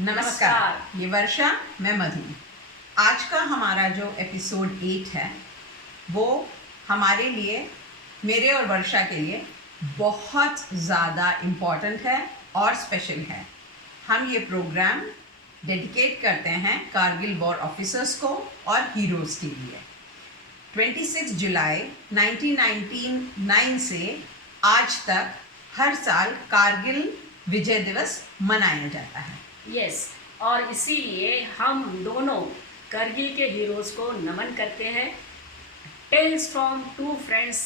नमस्कार, ये वर्षा, मैं मधु। आज का हमारा जो एपिसोड 8 है वो हमारे लिए, मेरे और वर्षा के लिए बहुत ज़्यादा इम्पॉर्टेंट है और स्पेशल है। हम ये प्रोग्राम डेडिकेट करते हैं कारगिल वॉर ऑफिसर्स को और हीरोज़ के लिए। 26 जुलाई 1999 से आज तक हर साल कारगिल विजय दिवस मनाया जाता है। यस, और इसीलिए हम दोनों करगिल के हीरोज़ को नमन करते हैं। टेल्स फ्रॉम टू फ्रेंड्स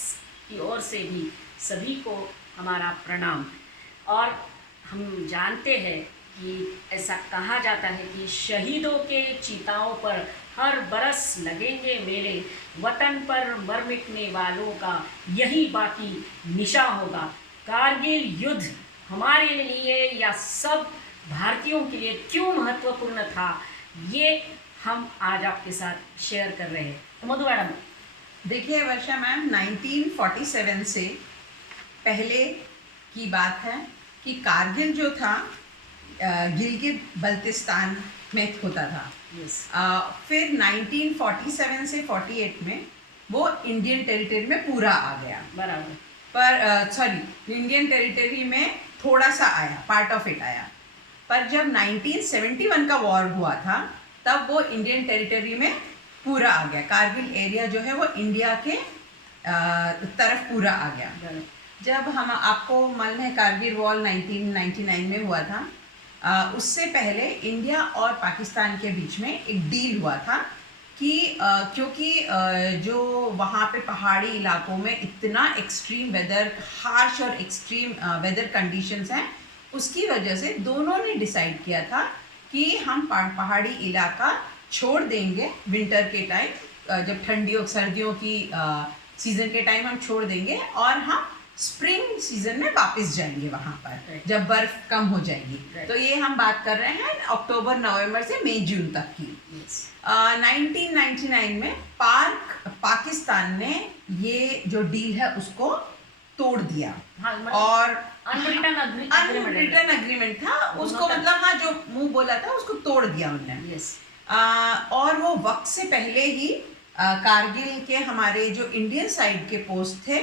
की ओर से भी सभी को हमारा प्रणाम। और हम जानते हैं कि ऐसा कहा जाता है कि शहीदों के चिताओं पर हर बरस लगेंगे मेले, वतन पर मर मिटने वालों का यही बाकी निशा होगा। कारगिल युद्ध हमारे लिए या सब भारतीयों के लिए क्यों महत्वपूर्ण था, ये हम आज आपके साथ शेयर कर रहे हैं। तो मधु मैडम, देखिए वर्षा मैम, 1947 से पहले की बात है कि कारगिल जो था गिलगित बल्तिस्तान में होता था। यस। फिर 1947 से 48 में वो इंडियन टेरिटरी में पूरा आ गया। बराबर। पर इंडियन टेरिटरी में थोड़ा सा आया, पार्ट ऑफ इट आया। पर जब 1971 का वॉर हुआ था तब वो इंडियन टेरिटरी में पूरा आ गया। कारगिल एरिया जो है वो इंडिया के तरफ पूरा आ गया। जब हम आपको मालूम है कारगिल वॉर 1999 में हुआ था, उससे पहले इंडिया और पाकिस्तान के बीच में एक डील हुआ था कि क्योंकि जो वहाँ पे पहाड़ी इलाकों में इतना एक्सट्रीम वेदर, हार्श और एक्सट्रीम वेदर कंडीशंस हैं, उसकी वजह से दोनों ने डिसाइड किया था कि हम पहाड़ी इलाका छोड़ देंगे विंटर के टाइम, जब ठंडियों सर्दियों की सीज़न के टाइम हम छोड़ देंगे और हम स्प्रिंग सीजन में वापस जाएंगे वहाँ पर जब बर्फ कम हो जाएगी। तो ये हम बात कर रहे हैं अक्टूबर नवंबर से मई जून तक की। 1999 में पाकिस्तान ने ये जो डील है उसको तोड़ दिया। और अनरिटन अग्रीमेंट था उसको, मतलब हाँ, जो मुंह बोला था उसको तोड़ दिया उन्होंने। और वो वक्त से पहले ही कारगिल के हमारे जो इंडियन साइड के पोस्ट थे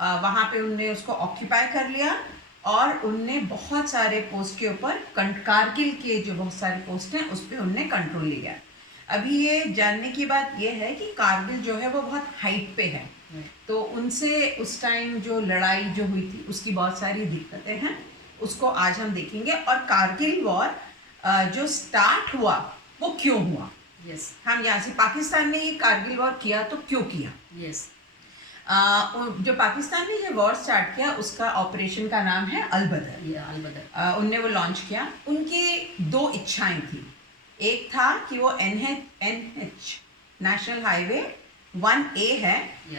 वहाँ पे उनने उसको ऑक्यूपाई कर लिया और उनने बहुत सारे पोस्ट के ऊपर, कारगिल के जो बहुत सारे पोस्ट हैं उस पर उनने कंट्रोल लिया। अभी ये जानने की बात ये है कि कारगिल जो है वो बहुत हाइट पे है, तो उनसे उस टाइम जो लड़ाई जो हुई थी उसकी बहुत सारी दिक्कतें हैं, उसको आज हम देखेंगे। और कारगिल वॉर जो स्टार्ट हुआ वो क्यों हुआ। हम यहाँ से, पाकिस्तान ने ये कारगिल वॉर किया तो क्यों किया। जो पाकिस्तान ने ये वॉर स्टार्ट किया उसका ऑपरेशन का नाम है अल-बदर। उनने वो लॉन्च किया। उनकी दो इच्छाएं थी। एक था कि वो NH नेशनल हाईवे 1A है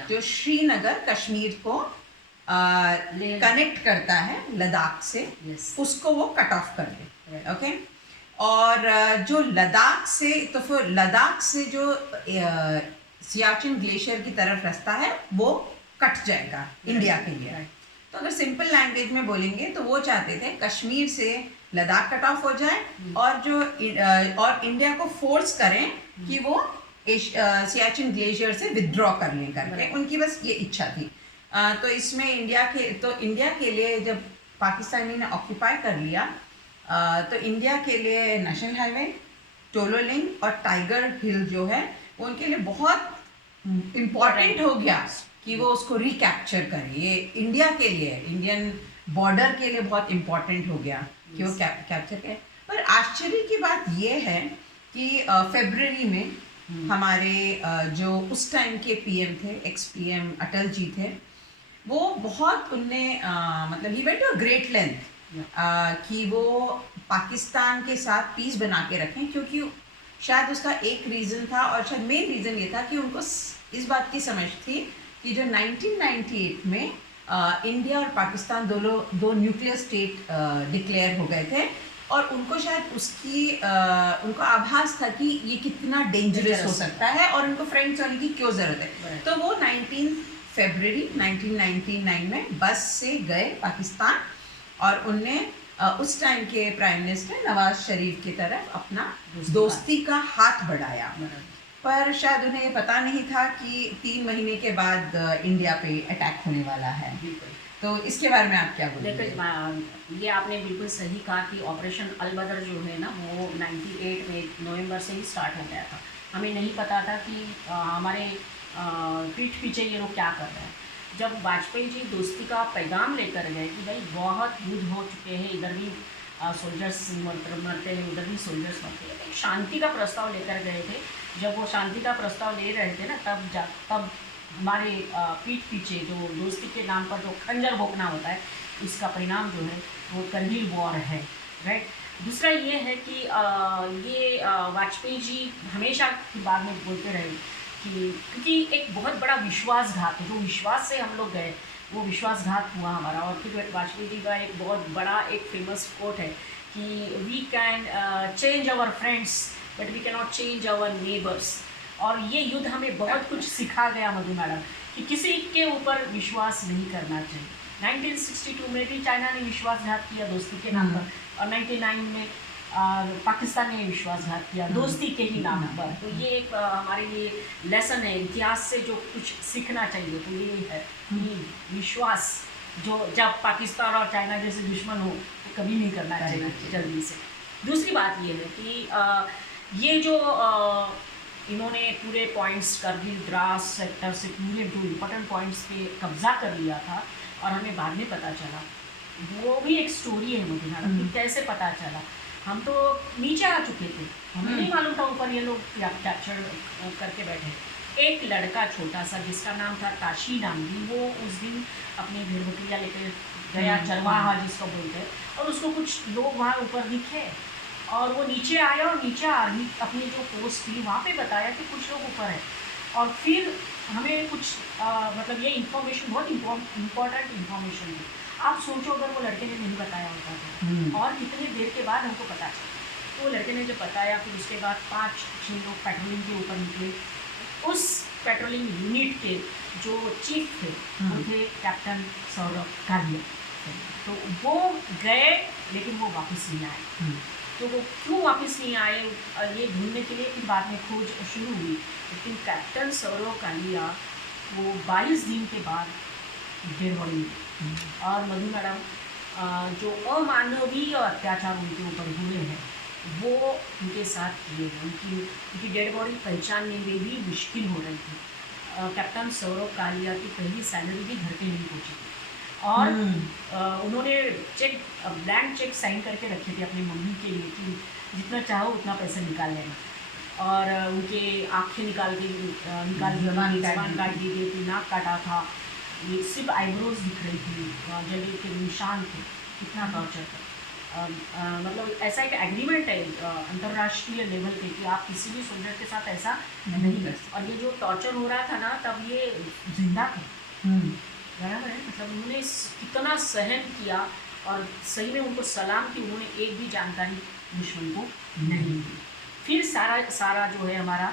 जो श्रीनगर कश्मीर को कनेक्ट करता है लद्दाख से, उसको वो कट ऑफ कर दे। ओके। और जो लद्दाख से, तो फिर लद्दाख से जो सियाचिन ग्लेशियर की तरफ रास्ता है वो कट जाएगा इंडिया के लिए। तो अगर सिंपल लैंग्वेज में बोलेंगे तो वो चाहते थे कश्मीर से लद्दाख कट ऑफ हो जाए और इंडिया को फोर्स करें कि वो सियाचिन ग्लेशियर से विथड्रॉ कर लें करके। उनकी बस ये इच्छा थी। तो इसमें इंडिया के लिए जब पाकिस्तानी ने ऑक्यूपाई कर लिया तो इंडिया के लिए नेशनल हाईवे, टोलोलिंग और टाइगर हिल जो है वो उनके लिए बहुत इम्पॉर्टेंट हो गया कि वो उसको रिकैप्चर करें। ये इंडिया के लिए, इंडियन बॉर्डर के लिए बहुत इम्पॉर्टेंट हो गया कि वो कैप्चर करें। पर आश्चर्य की बात ये है कि फरवरी में हमारे जो उस टाइम के PM थे, एक्स PM अटल जी थे, वो बहुत उनने मतलब ही went to a great length कि वो पाकिस्तान के साथ पीस बना के रखें, क्योंकि शायद उसका एक रीज़न था और शायद मेन रीज़न ये था कि उनको इस बात की समझ थी कि जो 1998 में इंडिया और पाकिस्तान दो न्यूक्लियर स्टेट डिक्लेयर हो गए थे और उनको शायद उनको आभास था कि ये कितना डेंजरस हो सकता है और उनको फ्रेंड्स होने की क्यों ज़रूरत है। तो वो 19 फरवरी 1999 में बस से गए पाकिस्तान और उनने उस टाइम के प्राइम मिनिस्टर नवाज शरीफ की तरफ अपना दोस्ती का हाथ बढ़ाया, पर शायद उन्हें पता नहीं था कि 3 महीने के बाद इंडिया पे अटैक होने वाला है। तो इसके बारे में आप क्या बोलेंगे? देखो, ये आपने बिल्कुल सही कहा कि ऑपरेशन अलबदर जो है ना, वो 98 में नवंबर से ही स्टार्ट हो गया था। हमें नहीं पता था कि हमारे पीठ पीछे ये लोग क्या कर रहे हैं। जब वाजपेयी जी दोस्ती का पैगाम लेकर गए कि भाई बहुत युद्ध हो चुके हैं, इधर भी सोल्जर्स मरते हैं, उधर भी सोल्जर्स मरते हैं, एक शांति का प्रस्ताव लेकर गए थे। जब वो शांति का प्रस्ताव ले रहे थे ना, तब हमारे पीठ पीछे जो दोस्ती के नाम पर जो खंजर भोंकना होता है, इसका परिणाम जो है वो करगिल वॉर है, राइट। दूसरा ये है कि ये वाजपेयी जी हमेशा की बात में बोलते रहे कि क्योंकि एक बहुत बड़ा विश्वासघात है, जो विश्वास से हम लोग गए वो विश्वासघात हुआ हमारा। और फिर वाजपेयी जी का एक बहुत बड़ा एक फेमस कोट है कि we can change our friends but we can not change our neighbours. और ये युद्ध हमें बहुत कुछ सिखा गया मधु मैडम कि किसी के ऊपर विश्वास नहीं करना चाहिए। 1962 में भी चाइना ने विश्वासघात किया दोस्ती के नाम पर, और 99 में पाकिस्तान ने विश्वासघात किया दोस्ती के ही नाम पर। तो ये एक हमारे लिए लेसन है, इतिहास से जो कुछ सीखना चाहिए तो ये है कि विश्वास जो जब पाकिस्तान और चाइना जैसे दुश्मन हो तो कभी नहीं करना चाहिए जल्दी से। दूसरी बात ये है कि ये जो इन्होंने पूरे पॉइंट्स करगिल द्रास सेक्टर से पूरे जो इम्पोर्टेंट पॉइंट्स पे कब्जा कर लिया था, और हमें बाद में पता चला, वो भी एक स्टोरी है मुझे मैडम कि कैसे पता चला। हम तो नीचे आ चुके थे, हमें नहीं मालूम था ऊपर ये लोग कैप्चर करके बैठे। एक लड़का छोटा सा जिसका नाम था काशी नामगी, वो उस दिन अपनी भेड़ बकरियाँ लेकर गया, चरवाहा जिसको बोलते हैं, और उसको कुछ लोग वहाँ ऊपर दिखे और वो नीचे आया, और नीचे आर्मी अपनी जो पोस्ट थी वहाँ पे बताया कि कुछ लोग ऊपर है। और फिर हमें कुछ मतलब ये इन्फॉर्मेशन बहुत इम्पोर्टेंट इन्फॉर्मेशन थी। आप सोचो अगर वो लड़के ने नहीं बताया होता तो, और कितनी देर के बाद हमको पता चला। तो लड़के ने जब बताया, फिर उसके बाद 5-6 लोग पेट्रोलिंग के ऊपर निकले। उस पेट्रोलिंग यूनिट के जो चीफ थे वो थे कैप्टन सौरभ कालिया। तो वो गए लेकिन वो वापस नहीं आए। तो वो क्यों वापस नहीं आए ये ढूंढने के लिए फिर बाद में खोज शुरू हुई, लेकिन कैप्टन सौरभ कालिया वो 22 दिन के बाद डेड बॉडी मिली। और मधु मैडम जो अमानवीय अत्याचार उनके ऊपर हुए हैं वो उनके साथ किए हैं। उनकी डेड बॉडी पहचानने में भी मुश्किल हो रही थी। कैप्टन सौरभ कालिया की पहली सैलरी भी घर पे नहीं पहुँची थी, और उन्होंने ब्लैंक चेक साइन करके रखे थे अपनी मम्मी के लिए कि जितना चाहो उतना पैसा निकाल लेना। और उनके आँखें निकाल जबान काट दी गई थी, नाक काटा था, ये सिर्फ आईब्रोज दिख रही थी, जगह के निशान थे। कितना टॉर्चर था। मतलब ऐसा एक एग्रीमेंट है अंतर्राष्ट्रीय लेवल पे कि आप किसी भी सोल्जर के साथ ऐसा नहीं कर सकते। और ये जो टॉर्चर हो रहा था ना, तब ये जिंदा थे, बराबर है। मतलब उन्होंने कितना सहन किया, और सही में उनको सलाम कि उन्होंने एक भी जानकारी दुश्मन को नहीं दी। फिर सारा जो है हमारा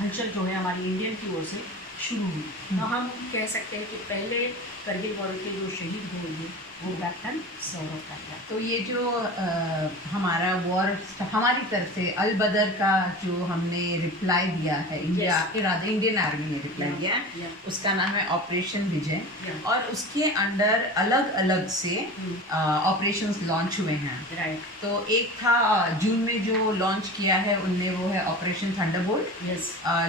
हलचल जो है हमारी इंडियन की ओर से शुरू हुई। तो हम कह सकते हैं कि पहले करगिल वॉर के जो शहीद हुए हैं वो कैप्टन सौरभ कालिया। तो ये जो हमारा वॉर हमारी तरफ से अलबदर का जो हमने रिप्लाई दिया है, इंडियन आर्मी ने रिप्लाई दिया है, उसका नाम है ऑपरेशन विजय। और उसके अंडर अलग अलग से ऑपरेशंस लॉन्च हुए हैं। तो एक था जून में जो लॉन्च किया है उनने, वो है ऑपरेशन थंडरबोल्ट,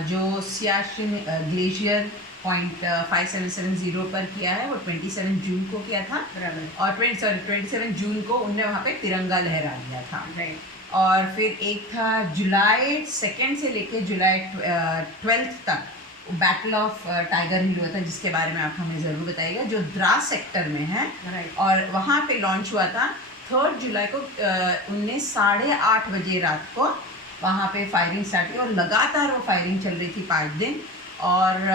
जो सियाचिन ग्लेशियर पॉइंट 5770 पर किया है। वो 27 जून को किया था, और 27 जून को उनने वहाँ पे तिरंगा लहरा दिया था। और फिर एक था जुलाई 2 से लेके जुलाई 12 तक बैटल ऑफ टाइगर हिल हुआ था, जिसके बारे में आप हमें ज़रूर बताइएगा, जो द्रास सेक्टर में है। और वहाँ पे लॉन्च हुआ था 3 जुलाई को। उनने 8:30 बजे रात को वहाँ पे फायरिंग स्टार्ट की, और लगातार वो फायरिंग चल रही थी 5 दिन। और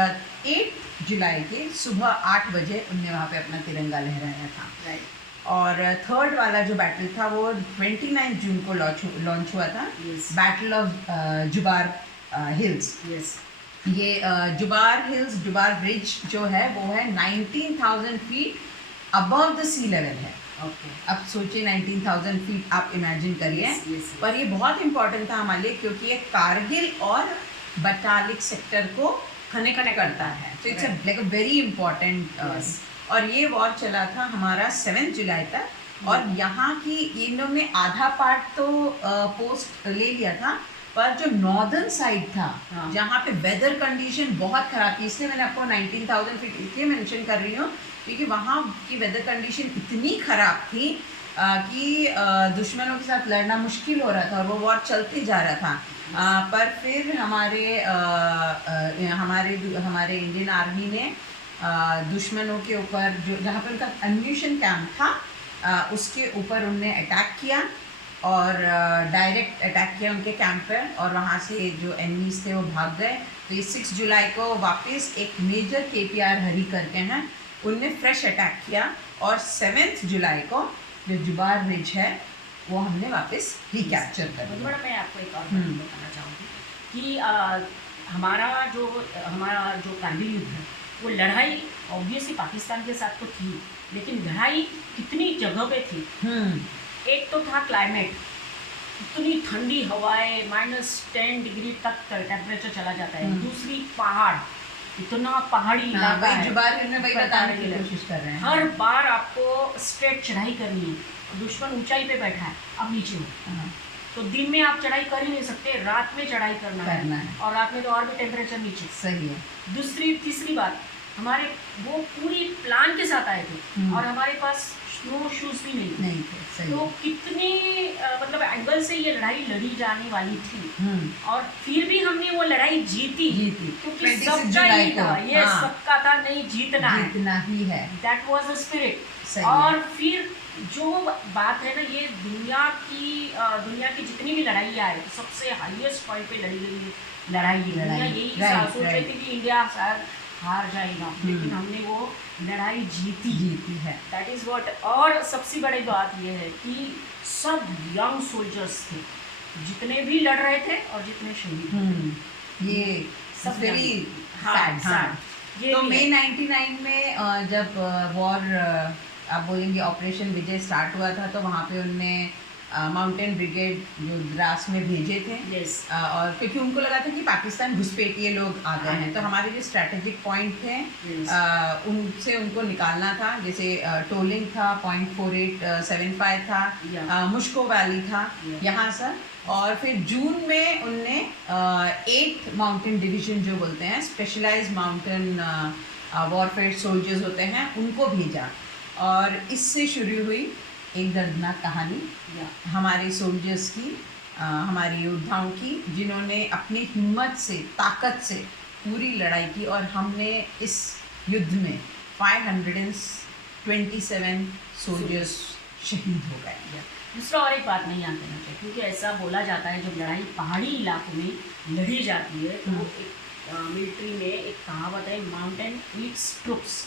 8 जुलाई के सुबह 8 बजे उनने वहाँ पे अपना तिरंगा लहराया था। और 3rd वाला जो बैटल था वो 29 जून को लॉन्च हुआ था, बैटल ऑफ जुबार हिल्स। ये जुबार ब्रिज जो है वो है 19,000 feet above the sea level है। ओके। अब सोचिए 19,000 फीट आप इमेजिन करिए। Yes, yes, yes. पर ये बहुत इम्पोर्टेंट था हमारे लिए क्योंकि ये कारगिल और बटालिक सेक्टर को कनेक्ट करता है, तो it's Right. Like a very important. Yes. और ये वॉर चला था हमारा 7 जुलाई तक, और यहाँ की इन लोग ने आधा पार्ट तो पोस्ट ले लिया था, पर जो नॉर्दर्न साइड था हाँ। जहाँ पे वेदर कंडीशन बहुत खराब थी, इसलिए मैंने आपको 19,000 फीट इसलिए मेंशन कर रही हूँ क्योंकि वहाँ की वेदर कंडीशन इतनी खराब थी कि दुश्मनों के साथ लड़ना मुश्किल हो रहा था और वो वॉर चलते जा रहा था। पर फिर हमारे इंडियन आर्मी ने दुश्मनों के ऊपर जो जहाँ पर उनका एम्यूनिशन कैंप था उसके ऊपर उनने अटैक किया और डायरेक्ट अटैक किया उनके कैंप पर, और वहाँ से जो एनिमीज थे वो भाग गए। तो ये 6 जुलाई को वापस एक मेजर KPR हरी करके हैं, उनने फ्रेश अटैक किया, और 7 जुलाई को जो जुबार रिज है वो हमने वापस रिकैप्चर कर लिया। मैं आपको एक और बात बताना चाहूँगी कि हमारा जो कारगिल युद्ध है वो लड़ाई ऑब्वियसली पाकिस्तान के साथ तो थी, लेकिन लड़ाई कितनी जगह पे थी। एक तो था क्लाइमेट, इतनी ठंडी हवाएं, -10 डिग्री तक टेम्परेचर चला जाता है। दूसरी पहाड़, इतना पहाड़ी इलाका है, वही बताने की कोशिश कर रहे हैं। हर बार आपको स्ट्रेट चढ़ाई करनी है, दुश्मन ऊंचाई पे बैठा है, अब नीचे हो, तो दिन में आप चढ़ाई कर ही नहीं सकते, रात में चढ़ाई करना है। और रात में तो और भी टेम्परेचर नीचे। सही है। तीसरी बात, हमारे वो पूरी प्लान के साथ आए थे और हमारे पास स्नो शूज भी नहीं थे। सही तो कितनी मतलब एंगल से ये लड़ाई लड़ी जाने वाली थी, और फिर भी हमने वो लड़ाई जीती क्योंकि सबका ही था, ये सबका था, नहीं जीतना ही है। That was the spirit. और फिर जो बात है ना, ये दुनिया की जितनी भी लड़ाइयाँ है, सबसे हाईएस्ट पॉइंट पे लड़ी गई लड़ाई है। दुनिया यही सोच रही थी कि इंडिया शायद हार जाएगा, लेकिन हमने वो लड़ाई जीती है। That is what. और सबसे बड़ी बात ये है कि सब यंग सोल्जर्स थे, जितने भी लड़ रहे थे और जितने शहीद थे, ये सब वेरी सैड। तो मई 99 में जब वॉर आप बोलेंगे ऑपरेशन विजय स्टार्ट हुआ था, तो वहाँ पे उनने माउंटेन ब्रिगेड जो द्रास में भेजे थे। और क्योंकि उनको लगा था कि पाकिस्तान घुसपैठिए लोग आ गए हैं, तो हमारे जो स्ट्रैटेजिक पॉइंट थे उनसे उनको निकालना था। जैसे टोलिंग था, पॉइंट 4875 था, मुश्को वैली था, यहाँ से। और फिर जून में उनने 8th माउंटेन डिवीजन जो बोलते हैं, स्पेशलाइज्ड माउंटेन वॉरफेयर सोल्जर्स होते हैं, उनको भेजा। और इससे शुरू हुई एक दर्दनाक कहानी हमारे सोल्जर्स की, हमारे योद्धाओं की, जिन्होंने अपनी हिम्मत से, ताकत से पूरी लड़ाई की, और हमने इस युद्ध में 527 सोल्जर्स शहीद हो गए। दूसरा और एक बात नहीं याद करना चाहिए, क्योंकि ऐसा बोला जाता है जब लड़ाई पहाड़ी इलाकों में लड़ी जाती है तो एक मिलिट्री में एक कहावत है, माउंटेन ईट्स ट्रूप्स,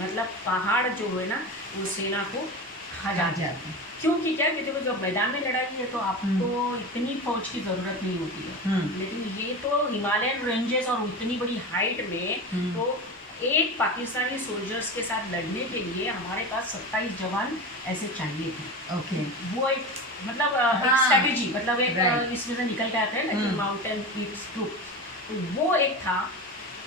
मतलब पहाड़ जो है ना वो सेना को खा जाते हैं। क्योंकि क्या कहते हैं, जब मैदान में लड़ाई है तो आपको इतनी फौज की ज़रूरत नहीं होती है, लेकिन ये तो हिमालयन रेंजेस और इतनी बड़ी हाइट में, तो एक पाकिस्तानी सोल्जर्स के साथ लड़ने के लिए हमारे पास 27 जवान ऐसे चाहिए थे। वो एक मतलब एक स्ट्रेटेजी, मतलब एक इसमें से निकल के आते हैं ना, माउंटेन ईट्स ट्रूप, तो वो एक था।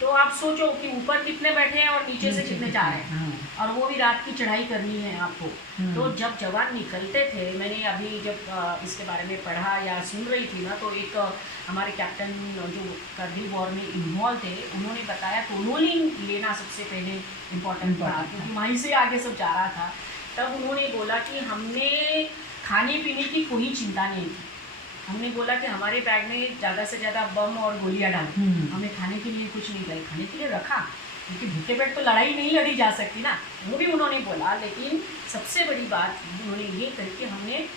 तो आप सोचो कि ऊपर कितने बैठे हैं और नीचे से कितने जा रहे हैं, और वो भी रात की चढ़ाई करनी है आपको। तो जब जवान निकलते थे, मैंने अभी जब इसके बारे में पढ़ा या सुन रही थी ना, तो एक हमारे कैप्टन जो कारगिल वॉर में इन्वॉल्व थे, उन्होंने बताया टोनोलिंग लेना सबसे पहले इम्पोर्टेंट था, क्योंकि वहीं से आगे सब जा रहा था। तब उन्होंने बोला कि हमने खाने पीने की कोई चिंता नहीं की, हमने बोला कि हमारे बैग में ज़्यादा से ज़्यादा बम और गोलियां डालो, हमें खाने के लिए कुछ नहीं लाई, खाने के लिए रखा, क्योंकि भूखे पेट तो लड़ाई नहीं लड़ी जा सकती ना, वो भी उन्होंने बोला। लेकिन सबसे बड़ी बात उन्होंने ये कही कि हमने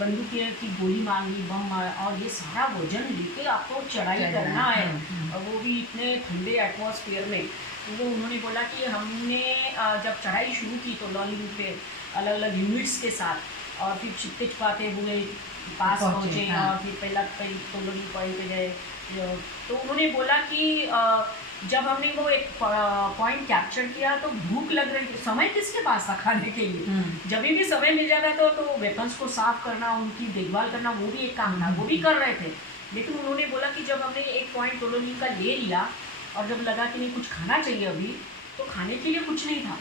बंदूक की गोली मांगी, बम, और ये सारा वजन लेके आपको चढ़ाई करना है, और वो भी इतने ठंडे एटमॉस्फेयर में। तो वो उन्होंने बोला कि हमने जब चढ़ाई शुरू की तो लॉन्ग पे अलग अलग यूनिट्स के साथ, और फिर छिपते छुपाते हुए पास पहुँचे, और फिर पहला टोलोनी पॉइंट पे गए। तो उन्होंने बोला कि जब हमने वो एक पॉइंट कैप्चर किया तो भूख लग रही थी, समय किसके पास था खाने के लिए। जब भी समय मिल जाता था तो वेपन्स को साफ करना, उनकी देखभाल करना, वो भी एक काम था, वो भी कर रहे थे। लेकिन उन्होंने बोला कि जब हमने एक पॉइंट टोलोलिंग का ले लिया और जब लगा कि नहीं कुछ खाना चाहिए अभी, तो खाने के लिए कुछ नहीं था,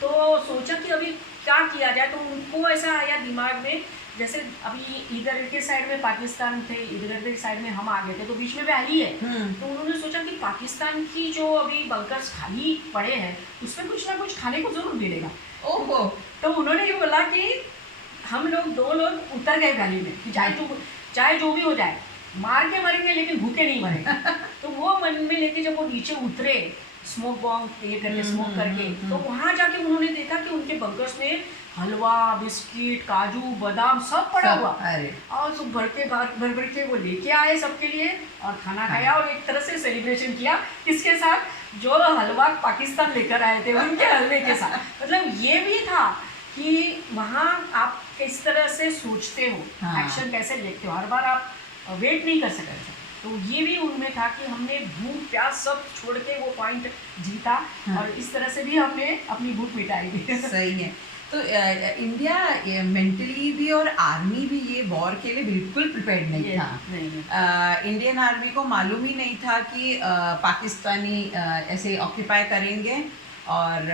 तो सोचा कि अभी क्या किया जाए। तो उनको ऐसा आया दिमाग में, जैसे अभी इधर के साइड में पाकिस्तान थे, इधर के साइड में हम आ गए थे, तो बीच में वैली है। तो उन्होंने सोचा कि पाकिस्तान की जो अभी बंकर्स खाली पड़े हैं उसमें कुछ ना कुछ खाने को जरूर मिलेगा। ओहो। तो उन्होंने ये बोला कि हम लोग 2 लोग उतर गए वैली में कि चाहे जो भी हो जाए, मार के मरेंगे लेकिन भूखे नहीं मरेंगे। तो वो मन में लेके जब वो नीचे उतरे स्मोक बॉम्ब ये करके स्मोक करके, तो वहाँ जाके उन्होंने देखा कि उनके बंकर्स में हलवा, बिस्किट, काजू, बादाम सब पड़ा हुआ। और सब भर के वो लेके आए सबके लिए और खाना खाया और एक तरह से सेलिब्रेशन किया। किसके साथ? जो हलवा पाकिस्तान लेकर आए थे उनके हलवे के साथ। मतलब ये भी था कि वहाँ आप किस तरह से सोचते हो, एक्शन कैसे लेते हो, हर बार आप वेट नहीं कर सकते। तो ये भी उनमें था कि हमने भूख प्यास सब छोड़ के वो पॉइंट जीता। और इस तरह से भी हमने अपनी भूख मिटाई थी। सही है। तो इंडिया मेंटली भी और आर्मी भी ये वॉर के लिए बिल्कुल प्रिपेयर्ड नहीं था। इंडियन आर्मी को मालूम ही नहीं था कि पाकिस्तानी ऐसे ऑक्यूपाई करेंगे। और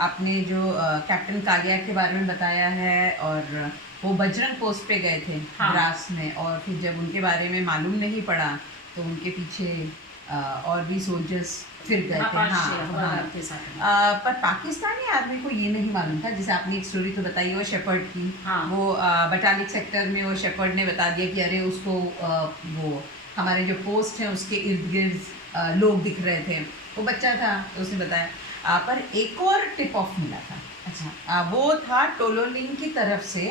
आपने जो कैप्टन कालिया के बारे में बताया है, और वो बजरंग पोस्ट पे गए थे द्रास में, और फिर जब उनके बारे में मालूम नहीं पड़ा तो उनके पीछे और भी सोल्जर्स फिर गए थे। पर पाकिस्तानी आर्मी को ये नहीं मालूम था। जैसे आपने एक स्टोरी तो बताई वो शेपर्ड की, वो बटालिक सेक्टर में वो शेपर्ड ने बता दिया कि अरे उसको वो हमारे जो पोस्ट हैं उसके इर्द गिर्द लोग दिख रहे थे। वो बच्चा था तो उसने बताया। पर एक और टिप ऑफ मिला था। अच्छा, वो था टोलोलिंग की तरफ से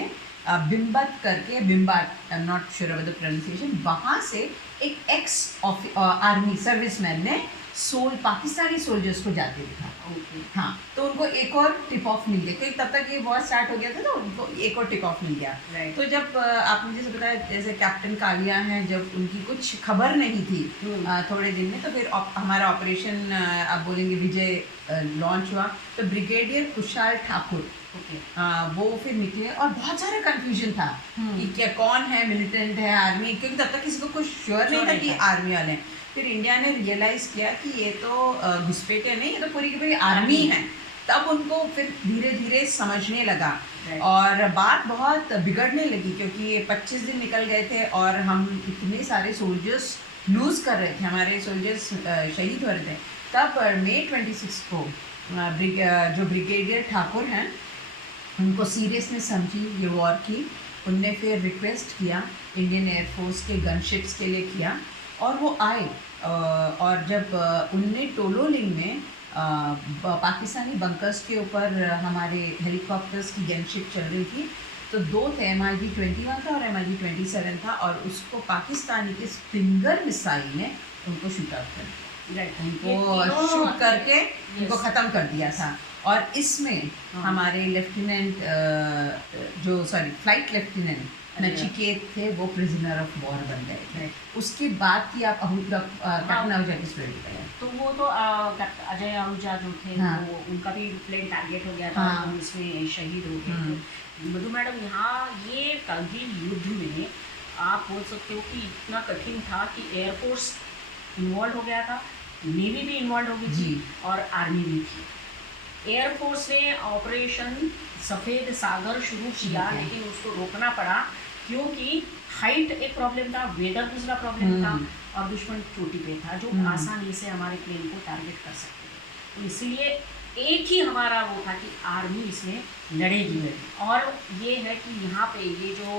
बिम्बत करके, बिम्बाट, I am not sure about the pronunciation, वहाँ से एक एक्स आर्मी सर्विसमैन ने पाकिस्तानी सोल्जर्स को जाते दिखा। हाँ, तो उनको एक और टिप ऑफ मिल गया, क्योंकि तब तक ये वॉर स्टार्ट हो गया था, तो उनको एक और टिप ऑफ मिल गया। तो जब आपने जैसे बताया, जैसे कैप्टन कालिया हैं, जब उनकी कुछ खबर नहीं थी थोड़े दिन में, तो फिर हमारा ऑपरेशन आप बोलेंगे विजय लॉन्च हुआ। तो ब्रिगेडियर कुशाल ठाकुर वो फिर निकले और बहुत सारा कंफ्यूजन था कि क्या कौन है, मिलिटेंट है, आर्मी, क्योंकि तब तक किसी को कुछ श्योर नहीं था कि आर्मी वाले हैं। फिर इंडिया ने रियलाइज़ किया कि ये तो घुसपैठे नहीं, ये तो पूरी की पूरी आर्मी है। तब उनको फिर धीरे धीरे समझने लगा और बात बहुत बिगड़ने लगी, क्योंकि ये 25 दिन निकल गए थे और हम इतने सारे सोल्जर्स लूज़ कर रहे थे, हमारे सोल्जर्स शहीद हो रहे थे। तब मई 26 को जो ब्रिगेडियर ठाकुर हैं, उनको सीरियसनेस समझी ये वॉर की। उनने फिर रिक्वेस्ट किया इंडियन एयरफोर्स के गनशिप्स के लिए किया, और वो आए। और जब उनने टोलोलिंग में पाकिस्तानी बंकर्स के ऊपर हमारे हेलीकॉप्टर्स की गनशिप चल रही थी, तो 2 थे, MiG-21 था और MiG-27 था, और उसको पाकिस्तानी के स्टिंगर मिसाइल ने उनको शूट आउट कर दिया, उनको शूट करके उनको ख़त्म कर दिया था। और इसमें हमारे लेफ्टिनेंट फ्लाइट लेफ्टिनेंट नचिकेत थे, वो प्रिजनर ऑफ वॉर बन गए थे। उसके बाद की आप कैप्टन आहूजा की स्टोरी बताएं। तो वो तो अजय आहूजा जो थे, वो उनका भी प्लेन टारगेट हो गया था, तो उसमें शहीद हो गए थे। मधु मैडम, यहाँ ये कारगिल युद्ध में आप बोल सकते हो कि इतना कठिन था कि एयरफोर्स इन्वॉल्व हो गया था, नेवी भी इन्वॉल्व हो गई थी और आर्मी भी थी। एयरफोर्स ने ऑपरेशन सफ़ेद सागर शुरू किया, लेकिन उसको रोकना पड़ा क्योंकि हाइट एक प्रॉब्लम था, वेदर दूसरा प्रॉब्लम था, और दुश्मन चोटी पे था जो आसानी से हमारे प्लेन को टारगेट कर सकते थे। तो इसलिए एक ही हमारा वो था कि आर्मी इसमें लड़ेगी। और ये है कि यहाँ पे ये जो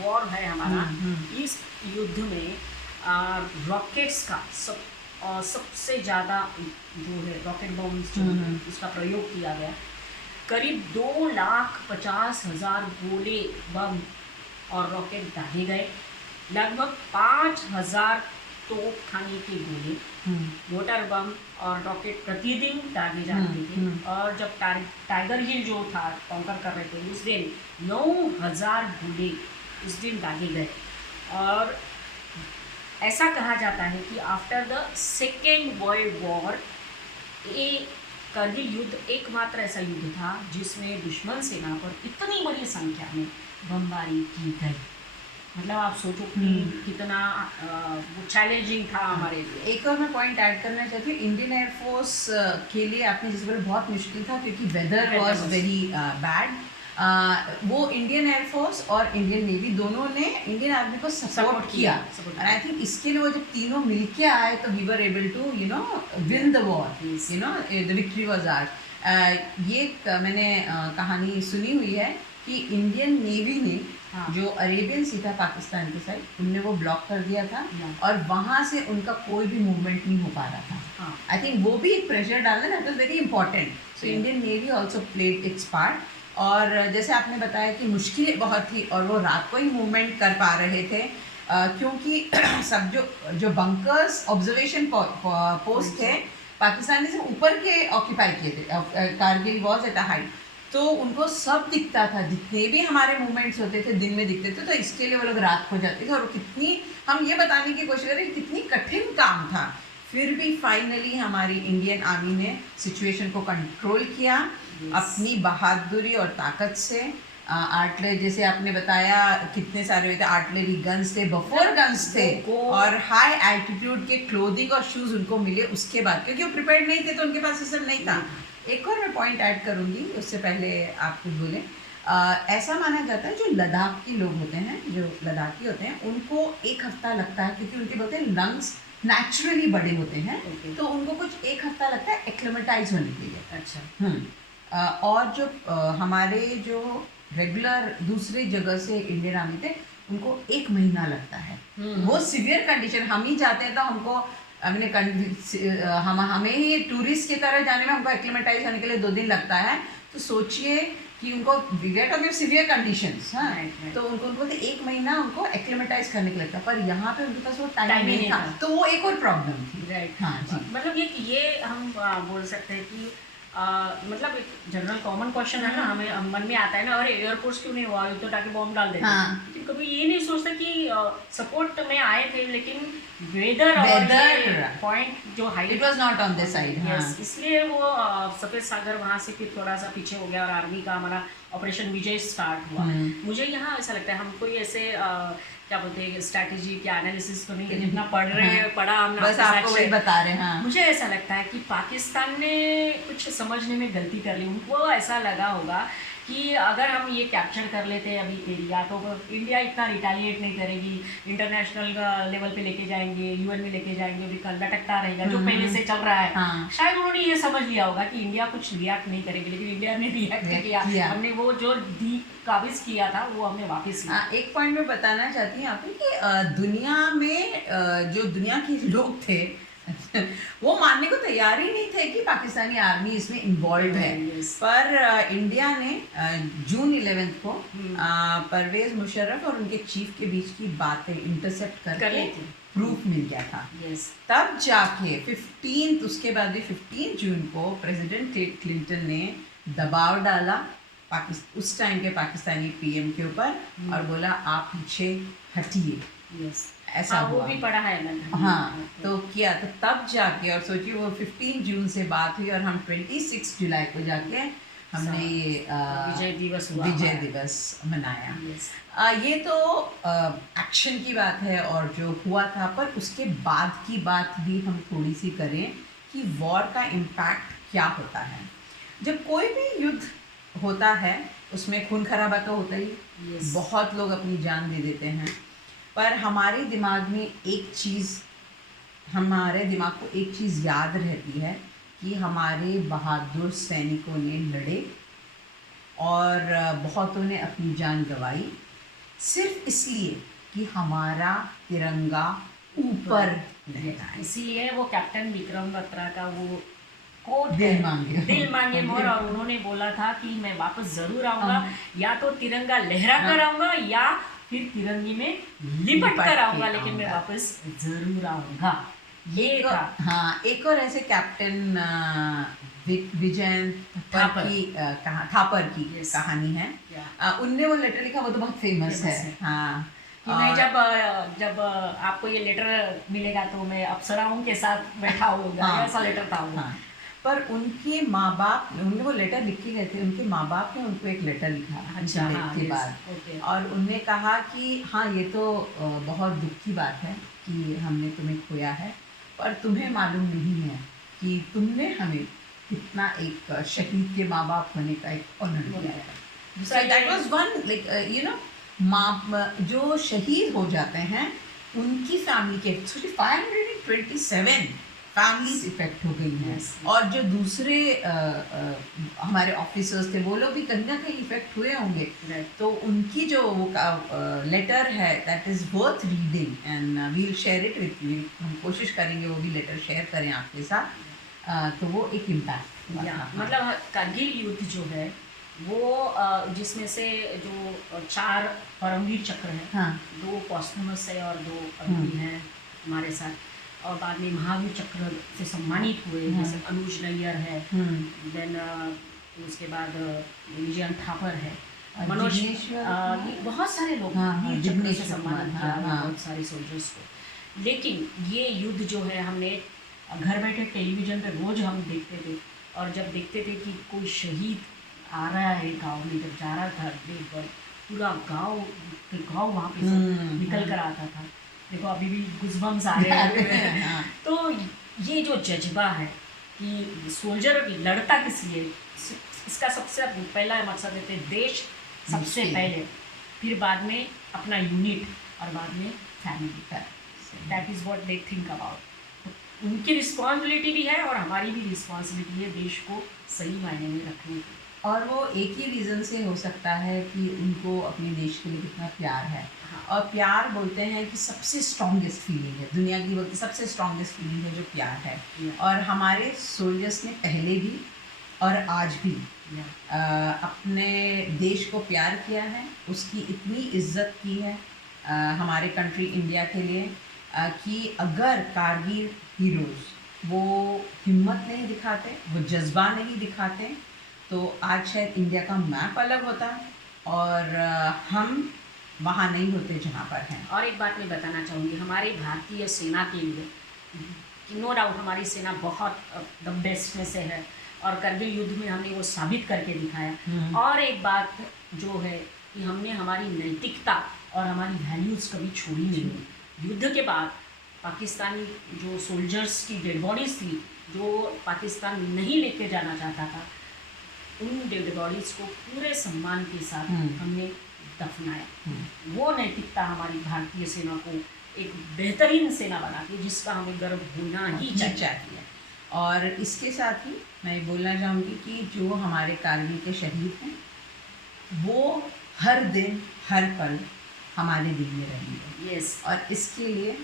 वॉर है हमारा, इस युद्ध में रॉकेट्स का सबसे ज़्यादा जो है रॉकेट बम्स जो उसका प्रयोग किया गया। करीब 2,50,000 गोले, बम और रॉकेट दागे गए। लगभग 5,000 तोप खाने के गोले, मोटर बम और रॉकेट प्रतिदिन दागे जाते थे। और जब टाइगर हिल जो था कॉन्कर कर रहे थे, उस दिन 9,000 गोले उस दिन दागे गए। और ऐसा कहा जाता है कि after the second world war ये करगिल युद्ध एकमात्र ऐसा युद्ध था जिसमें दुश्मन सेना पर इतनी बड़ी संख्या में बमबारी की गई। मतलब आप सोचो कि कितना चैलेंजिंग था हमारे लिए। एक और मैं पॉइंट ऐड करना चाहती हूँ, इंडियन एयरफोर्स के लिए आपने जिस बोले बहुत मुश्किल था क्योंकि वेदर वाज वेरी बैड। वो इंडियन एयरफोर्स और इंडियन नेवी दोनों ने इंडियन आर्मी को सपोर्ट किया। और आई थिंक इसके लिए वो जब तीनों मिलके आए तो we were able to win the war, the victory was ours. ये मैंने कहानी सुनी हुई है कि इंडियन नेवी ने जो अरेबियन सी था पाकिस्तान के साइड, उनने वो ब्लॉक कर दिया था और वहाँ से उनका कोई भी मूवमेंट नहीं हो पा रहा था। आई थिंक वो भी एक प्रेशर डालना that was very important. So Indian navy also played it's part. और जैसे आपने बताया कि मुश्किलें बहुत थी और वो रात को ही मूवमेंट कर पा रहे थे क्योंकि सब जो बंकर्स ऑब्जर्वेशन पोस्ट थे पाकिस्तानी से ऊपर के ऑक्यूपाई किए थे। Kargil was at a height, तो उनको सब दिखता था, जितने भी हमारे मूवमेंट्स होते थे दिन में दिखते थे, तो इसके लिए वो लोग रात को जाते थे। और कितनी हम ये बताने की कोशिश करें कितनी कठिन काम था, फिर भी फाइनली हमारी इंडियन आर्मी ने सिचुएशन को कंट्रोल किया अपनी बहादुरी और ताकत से। आर्टलरी जैसे आपने बताया कितने सारे हुए थे, आर्टलरी गन्स थे, बफोर गन्स थे और हाई एल्टीट्यूड के क्लोथिंग और शूज़ उनको मिले उसके बाद, क्योंकि वो प्रिपेयर्ड नहीं थे तो उनके पास ये सब नहीं था। एक और मैं पॉइंट ऐड करूँगी, उससे पहले आप कुछ बोलें। ऐसा माना जाता है जो लद्दाख के लोग होते हैं, जो लद्दाखी होते हैं, उनको एक हफ्ता लगता है क्योंकि उनके बोलते हैं लंग्स नेचुरली बड़े होते हैं, तो उनको कुछ एक हफ्ता लगता है एक्लेमेटाइज होने के लिए। अच्छा। और जो हमारे जो रेगुलर दूसरे जगह से इंडियन आर्मी थे उनको 1 महीना लगता है। वो सीवियर कंडीशन, हम ही जाते हैं तो हमको हमें ही टूरिस्ट की तरह जाने में हमको एक्लेमेटाइज होने के लिए 2 दिन लगता है। तो सोचिए कि उनको सीवियर कंडीशंस, हाँ, तो उनको बोलते 1 महीना उनको एक्लेमेटाइज करने के लगता है, पर यहाँ पे उनके पास वो टाइम नहीं था, तो वो एक और प्रॉब्लम थी। राइट। हाँ जी। मतलब ये हम बोल सकते हैं कि मतलब एक जनरल कॉमन क्वेश्चन है ना, हमें मन में आता है ना, अरे एयरफोर्स क्यों नहीं हुआ, तो ताकि बॉम्ब डाल देते। लेकिन कभी ये नहीं सोचता कि सपोर्ट में आए थे लेकिन वेदर और पॉइंट जो height it was not on this side, इसलिए वो सफ़ेद सागर वहाँ से फिर थोड़ा सा पीछे हो गया और आर्मी का हमारा ऑपरेशन विजय स्टार्ट हुआ। मुझे यहाँ ऐसा लगता है हम कोई ऐसे क्या बोलते हैं स्ट्रैटेजी क्या एनालिसिस तो नहीं है, जितना पढ़ा हमने बस आपको वही बता रहे हैं। हाँ। मुझे ऐसा लगता है कि पाकिस्तान ने कुछ समझने में गलती कर ली। उनको ऐसा लगा होगा कि अगर हम ये कैप्चर कर लेते हैं अभी एरिया तो इंडिया इतना रिटेलिएट नहीं करेगी, इंटरनेशनल लेवल पे लेके जाएंगे, यूएन में लेके जाएंगे, अभी लटकता रहेगा जो पहले से चल रहा है। हाँ। शायद उन्होंने ये समझ लिया होगा कि इंडिया कुछ रिएक्ट नहीं करेगी, लेकिन इंडिया ने रिएक्ट किया। हमने वो जो काबिज किया था वो हमने वापस लिया। एक पॉइंट में बताना चाहती हूँ आपको कि दुनिया में जो दुनिया के लोग थे वो मानने को तैयार ही नहीं थे कि पाकिस्तानी आर्मी इसमें इन्वॉल्व है। पर इंडिया ने जून 11 को परवेज मुशर्रफ और उनके चीफ के बीच की बातें इंटरसेप्ट करके प्रूफ मिल गया था। तब जाके 15 उसके बाद भी 15 जून को प्रेसिडेंट क्लिंटन ने दबाव डाला उस टाइम के पाकिस्तानी पीएम के ऊपर और बोला आप पीछे हटिए। ऐसा वो भी पढ़ा है मैंने। हाँ, तो किया तो तब जाके, और सोचिए वो 15 जून से बात हुई और हम 26 जुलाई को जाके हमने ये विजय दिवस मनाया। ये तो एक्शन की बात है और जो हुआ था, पर उसके बाद की बात भी हम थोड़ी सी करें कि वॉर का इम्पैक्ट क्या होता है। जब कोई भी युद्ध होता है उसमें खून खराबा तो होता ही, बहुत लोग अपनी जान दे देते हैं, पर हमारे दिमाग में एक चीज़, हमारे दिमाग को एक चीज़ याद रहती है कि हमारे बहादुर सैनिकों ने लड़े और बहुतों ने अपनी जान गंवाई सिर्फ इसलिए कि हमारा तिरंगा ऊपर लहराए। इसीलिए वो कैप्टन विक्रम बत्रा का वो कोट दिल मांगे मोर, और उन्होंने बोला था कि मैं वापस ज़रूर आऊँगा, या तो तिरंगा लहरा कर आऊँगा या फिर तिरंगे में लिपट कर आऊँगा, लेकिन मैं वापस ज़रूर आऊँगा। ये था। हाँ, एक और ऐसे कैप्टन विजय थापर की कहानी है। उनने वो लेटर लिखा, वो तो बहुत फेमस है। हाँ, कि मैं जब आपको ये लेटर मिलेगा तो मैं अप्सराओं के साथ बैठा होगा, ऐसा लेटर था वो। पर उनके माँ बाप, उन्हें वो लेटर लिख के गए थे, उनके माँ बाप ने उनको एक लेटर लिखा अच्छा, के बाद, और उनने कहा कि हाँ ये तो बहुत दुख की बात है कि हमने तुम्हें खोया है, पर तुम्हें मालूम नहीं है कि तुमने हमें कितना एक शहीद के माँ बाप होने का एक ऑनर दिया है। So that was one, like you know, जो शहीद हो जाते हैं उनकी फैमिली के 527 फैमिलीज इफेक्ट हो गई हैं, और जो दूसरे हमारे ऑफिसर्स थे वो लोग भी कहीं ना कहीं इफेक्ट हुए होंगे। तो उनकी जो वो लेटर है that is worth reading and we'll share it with you. हम कोशिश करेंगे वो भी लेटर शेयर करें आपके साथ। तो वो एक इम्पैक्ट, मतलब कारगिल युद्ध जो है वो जिसमें से जो 4 परमवीर चक्र हैं, हाँ, 2 पॉस्टमस है और 2 अभी हैं हमारे साथ, और बाद में महावीर चक्र से सम्मानित हुए, जैसे अनुज नैयर है, देन उसके बाद विजयन थापर है, मनोज, बहुत सारे लोग वीर चक्र से सम्मानित किया बहुत सारे सोल्जर्स को। लेकिन ये युद्ध जो है हमने घर बैठे टेलीविज़न पे रोज़ हम देखते थे, और जब देखते थे कि कोई शहीद आ रहा है गांव में, जब जा रहा था पूरा गांव वहाँ पे सब निकल कर आता था। देखो अभी भी गुज़बम्स आ रहे हैं। तो ये जो जज्बा है कि सोल्जर लड़ता किस लिए, इसका सबसे पहला मकसद देते हैं देश सबसे पहले, फिर बाद में अपना यूनिट, और बाद में family. That is what they think about. उनकी रिस्पॉन्सिबिलिटी भी है और हमारी भी रिस्पॉन्सिबिलिटी है देश को सही मायने में रखने की। और वो एक ही रीज़न से हो सकता है कि उनको अपने देश के लिए कितना प्यार है। और प्यार बोलते हैं कि सबसे स्ट्रॉन्गेस्ट फीलिंग है, दुनिया की बोलते सबसे स्ट्रॉन्गेस्ट फीलिंग है जो प्यार है। और हमारे सोल्जर्स ने पहले भी और आज भी अपने देश को प्यार किया है, उसकी इतनी इज्जत की है हमारे कंट्री इंडिया के लिए कि अगर कारगिल हीरोज़ वो हिम्मत नहीं दिखाते, वो जज्बा नहीं दिखाते, तो आज शायद इंडिया का मैप अलग होता और हम वहाँ नहीं होते जहाँ पर हैं। और एक बात मैं बताना चाहूँगी, हमारी भारतीय सेना के लिए नो डाउट हमारी सेना बहुत द बेस्ट में से है, और करगिल युद्ध में हमने वो साबित करके दिखाया। और एक बात जो है कि हमने हमारी नैतिकता और हमारी वैल्यूज़ कभी छोड़ी नहीं। युद्ध के बाद पाकिस्तानी जो सोल्जर्स की डेड बॉडीज़ थी, जो पाकिस्तान नहीं लेके जाना चाहता था, उन डेड बॉडीज़ को पूरे सम्मान के साथ हमने दफनाया। वो नैतिकता हमारी भारतीय सेना को एक बेहतरीन सेना बनाती है, जिसका हमें गर्व होना ही चाहिए। और इसके साथ ही मैं बोलना चाहूँगी कि जो हमारे कारगिल के शहीद हैं वो हर दिन हर पल हमारे दिल में रहेंगे। और इसके लिए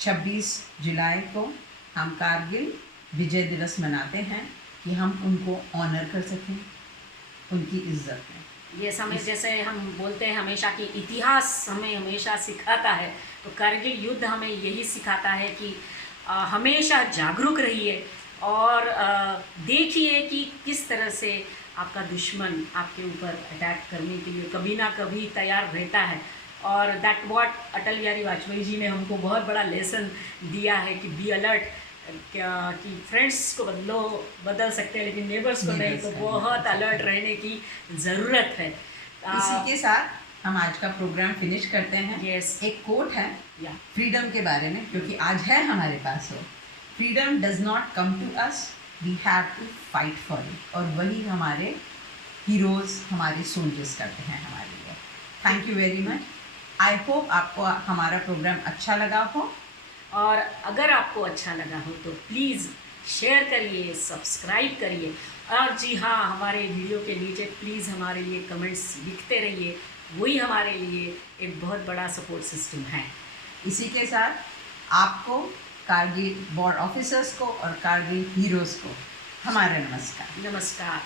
26 जुलाई को हम कारगिल विजय दिवस मनाते हैं कि हम उनको ऑनर कर सकें, उनकी इज्जत में। ये समय जैसे हम बोलते हैं हमेशा कि इतिहास हमें हमेशा सिखाता है, तो कारगिल युद्ध हमें यही सिखाता है कि हमेशा जागरूक रहिए और देखिए कि किस तरह से आपका दुश्मन आपके ऊपर अटैक करने के लिए कभी ना कभी तैयार रहता है। और दैट व्हाट अटल बिहारी वाजपेयी जी ने हमको बहुत बड़ा लेसन दिया है कि बी अलर्ट, कि फ्रेंड्स को बदल सकते हैं लेकिन नेबर्स को नहीं, तो बहुत अलर्ट रहने की ज़रूरत है। इसी के साथ हम आज का प्रोग्राम फिनिश करते हैं। एक कोट है फ्रीडम के बारे में, क्योंकि आज है हमारे पास वो, freedom does not come to us, we have to fight for it. और वही हमारे हीरोज़, हमारे सोल्जर्स करते हैं हमारे लिए। Thank you very much. I hope आपको हमारा प्रोग्राम अच्छा लगा हो, और अगर आपको अच्छा लगा हो तो प्लीज़ शेयर करिए, सब्सक्राइब करिए, और जी हाँ, हमारे वीडियो के नीचे प्लीज़ हमारे लिए कमेंट्स लिखते रहिए, वही हमारे लिए एक बहुत बड़ा सपोर्ट सिस्टम है। इसी के साथ आपको, कारगिल वॉर ऑफिसर्स को और कारगिल हीरोज़ को हमारा नमस्कार। नमस्कार।